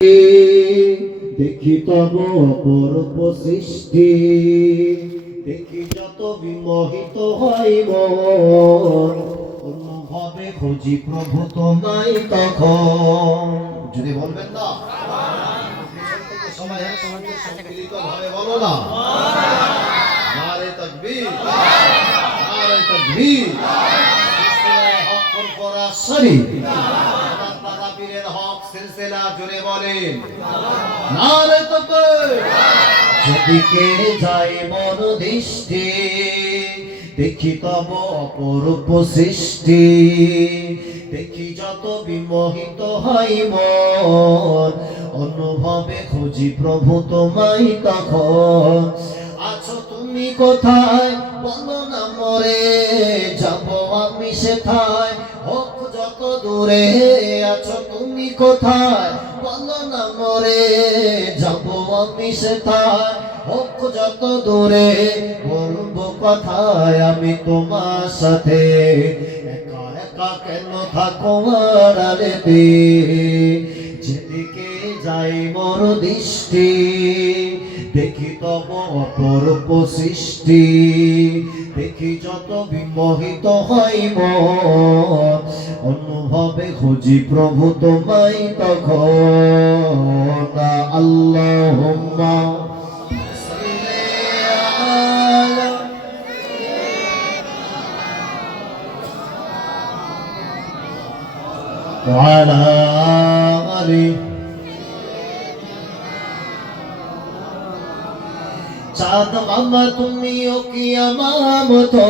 দেখি তব অপরূপ সৃষ্টি, দেখি যত বিমোহিত হয় মন, অন্যভাবে খুঁজি প্রভু তোমায় তখন। যদি বলবেন না সবাই একসঙ্গে সম্মিলিত ভাবে বলো না, নারে তাকবীর, নারে তাকবীর। হক পরপরা সরি পীরের হক সিলসিলা জুড়ে বলেন নারে তাকবীর। যেদিকে যাই মন দৃষ্টি, দেখি তব অপরূপ সৃষ্টি, দেখি যত বিমোহিত হয় মন, অনুভবে খুঁজি প্রভু তোমায় তখন। আছো তুমি কোথায় বলো না মরে, যাব আমি সেথায় হোক যত দূরে। আছো তুমি কোথায় বলো না মরে, যাব আমি সেথায় হোক যত দূরে। বলবো কথায় আমি তোমার সাথে, একা একা কেন থাকো আড়ালেতে। যেদিকে যাই মোর দৃষ্টি, দেখি তব অপরূপ সৃষ্টি, দেখি যত বিমোহিত হয় মন, অনুভবে খুঁজি প্রভু তোমায় তখন। আল্লাহুম্মা ওয়ালা আলি। চাঁদ মামা তুমিও কি আমার মতো,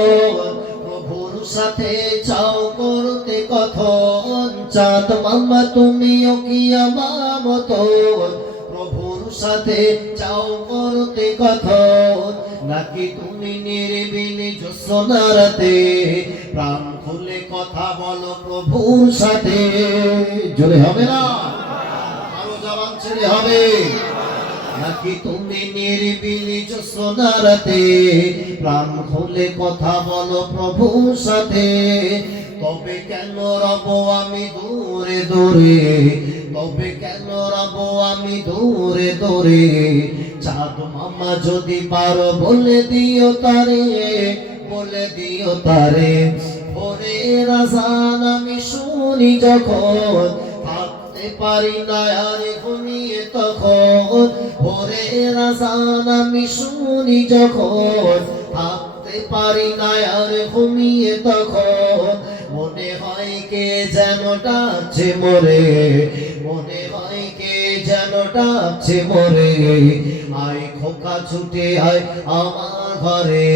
প্রভুর সাথে চাও করতে কথন। চাঁদ মামা তুমিও কি আমার মতো, প্রভুর সাথে চাও করতে কথন। নাকি তুমি নিরিবিলি জ্যোৎস্না রাতে প্রাণ খুলে কথা বলো প্রভুর সাথে। জোরে হবে না, আরো জবান ছেড়ে হবে। নাকি তুমি নিরিবিলি জ্যোৎস্না রাতে প্রাণ খুলে কথা বলো প্রভুর সাথে। তবে কেন রব আমি দূরে দূরে, তবে কেন রব আমি দূরে দূরে। চাঁদ মামা যদি পারো বলে দিও তারে, বলে দিও তারে। ভোরের আজান আমি শুনি যখন, থাকতে পারি না আর ঘুমিয়ে তখন। ভোরের আজান আমি শুনি যখন, থাকতে পারি না আর ঘুমিয়ে তখন। মনে হয় কে যেন ডাকছে মোরে, মনে হয় কে যেন ডাকছে মোরে। আয় খোকা ছুটে আয় আমার ঘরে,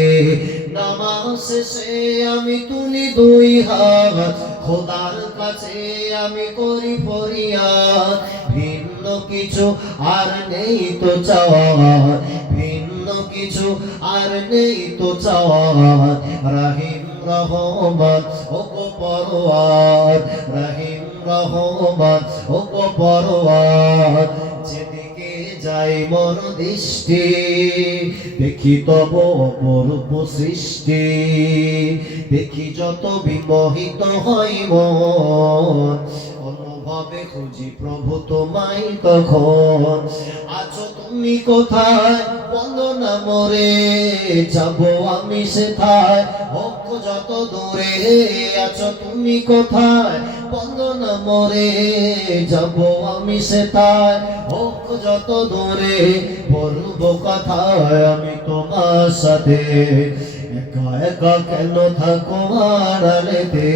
নামাজ শেষে আমি তুলি দুই হাত, খোদার কাছে আমি করি ফরিয়াদ। ভিন্ন কিছু আর নেই তো চাওয়া, ভিন্ন কিছু আর নেই তো চাওয়া। রহিম রহমান ওগো পরওয়ার, রহিম রহমান ওগো পরওয়ার। যেদিকে যাই মন দৃষ্টি, দেখি তব অপরূপ সৃষ্টি, দেখি যত বিমোহিত হয় মন, অনুভবে খুঁজি প্রভু তোমায় তখন। আছো তুমি কোথায় বলো না মোরে, যাব আমি সেথায় হোক যত দূরে। আছো তুমি কোথায় বলো না মোরে, যাব আমি সেথায় হোক যত দূরে। বলবো কথায় আমি তোমার সাথে, একা একা কেন থাকো আড়ালেতে।